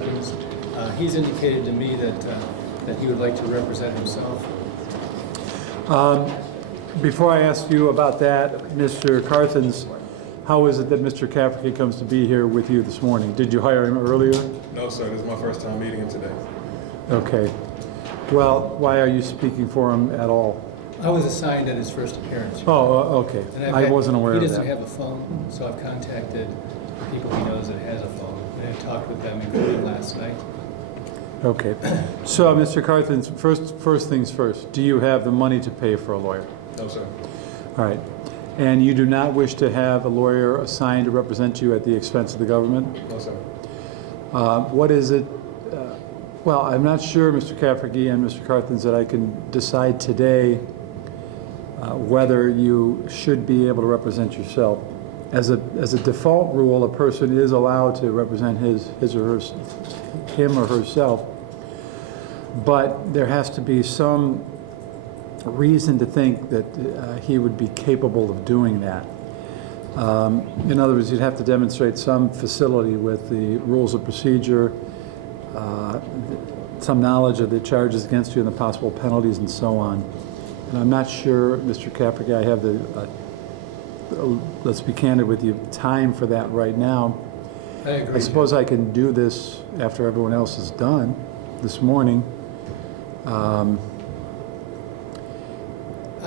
Carthens. He's indicated to me that he would like to represent himself. Before I ask you about that, Mr. Carthens, how is it that Mr. Cafferty comes to be here with you this morning? Did you hire him earlier? No, sir. This is my first time meeting him today. Okay. Well, why are you speaking for him at all? I was assigned at his first appearance. Oh, okay. I wasn't aware of that. He doesn't have a phone, so I've contacted people he knows that has a phone. And I talked with them including last night. Okay. So, Mr. Carthens, first things first. Do you have the money to pay for a lawyer? No, sir. All right. And you do not wish to have a lawyer assigned to represent you at the expense of the government? No, sir. What is it? Well, I'm not sure, Mr. Cafferty and Mr. Carthens, that I can decide today whether you should be able to represent yourself. As a default rule, a person is allowed to represent him or herself, but there has to be some reason to think that he would be capable of doing that. In other words, you'd have to demonstrate some facility with the rules of procedure, some knowledge of the charges against you and the possible penalties and so on. And I'm not sure, Mr. Cafferty, I have the, let's be candid with you, time for that right now. I agree. I suppose I can do this after everyone else is done this morning. I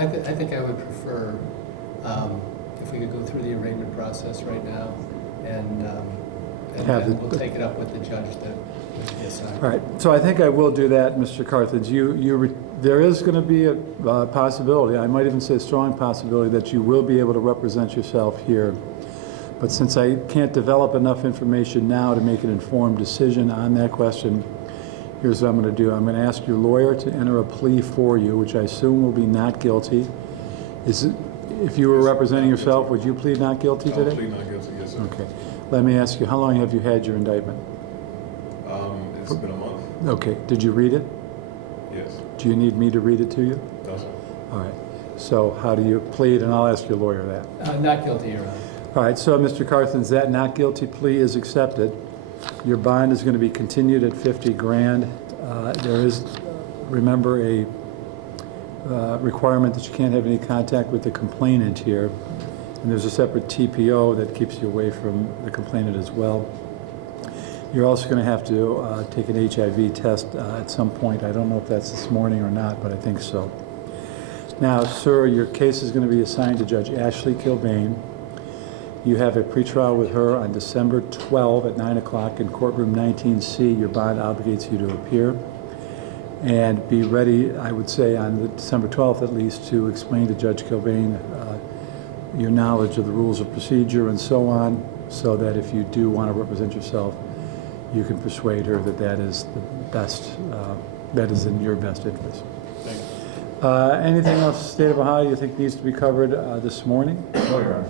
think I would prefer if we could go through the arraignment process right now, and then we'll take it up with the judge that we assigned. All right, so I think I will do that, Mr. Carthens. There is going to be a possibility, I might even say a strong possibility, that you will be able to represent yourself here. But since I can't develop enough information now to make an informed decision on that question, here's what I'm going to do. I'm going to ask your lawyer to enter a plea for you, which I assume will be not guilty. If you were representing yourself, would you plead not guilty today? I'll plead not guilty, yes, sir. Okay. Let me ask you, how long have you had your indictment? It's been a month. Okay. Did you read it? Yes. Do you need me to read it to you? No, sir. All right. So how do you plead? And I'll ask your lawyer that. Not guilty, Your Honor. All right. So, Mr. Carthens, that not guilty plea is accepted. Your bond is going to be continued at 50 grand. There is, remember, a requirement that you can't have any contact with the complainant here. And there's a separate TPO that keeps you away from the complainant as well. You're also going to have to take an HIV test at some point. I don't know if that's this morning or not, but I think so. Now, sir, your case is going to be assigned to Judge Ashley Kilbane. You have a pretrial with her on December 12 at 9 o'clock in courtroom 19C. Your bond obligates you to appear. And be ready, I would say, on the December 12th at least, to explain to Judge Kilbane your knowledge of the rules of procedure and so on, so that if you do want to represent yourself, you can persuade her that that is the best, that is in your best interest. Thank you. Anything else, State of Ohio, you think needs to be covered this morning? No, Your Honor.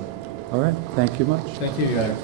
All right, thank you much. Thank you, Your Honor.